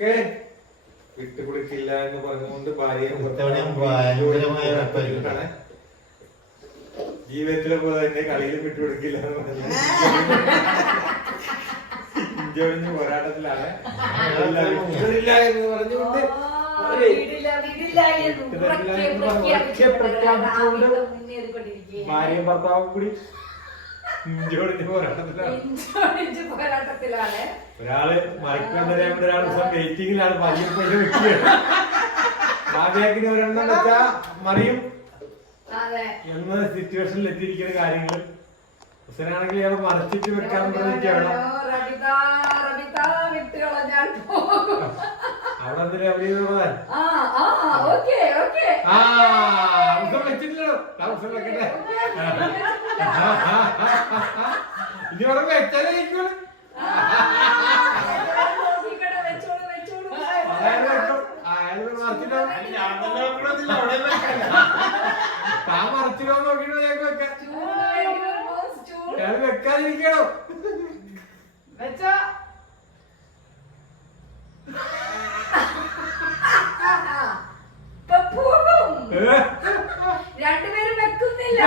ഒക്കെ വിട്ടുകൊടുക്കില്ല എന്ന് പറഞ്ഞുകൊണ്ട് ഭാര്യയെ ജീവിതത്തിലെ പോലെ തന്നെ കളിയിൽ വിട്ടുകൊടുക്കില്ല എന്ന് പറഞ്ഞു ഇഞ്ചൊഴിഞ്ഞ് പോരാട്ടത്തിലാണ് വിട്ടില്ല എന്ന് പറഞ്ഞുകൊണ്ട് ഭാര്യയും ഭർത്താവും കൂടി ഇഞ്ചൊഴിഞ്ഞ് പോരാട്ടത്തിലാണ്. ഒരാള് മറിക്കാൻ തരാൻ ഒരാൾ വെയിറ്റിംഗിലാണ് മറിയപ്പോഴും വെക്കുകയാണ്. ഭാഗ്യത്തിന് ഒരെണ്ണം വെച്ചാ മറിയും എന്ന സിറ്റുവേഷനിൽ എത്തിയിരിക്കുന്ന കാര്യങ്ങൾ ഹുസനാണെങ്കിൽ ഇയാൾ മറിച്ചിട്ട് വെക്കാൻ വേണം. അവിടെ എന്തിനാ വെച്ചിട്ടില്ലല്ലോ ഹുസൻ വെക്കട്ടെ. ഇനി അവിടെ വെച്ചാലേ താൻ മറിച്ചിടോ നോക്കിട്ടോ ഞങ്ങൾക്ക് വെക്കാം. വെക്കാതിരിക്കണോ രണ്ടുപേരും വെക്കുന്നില്ല.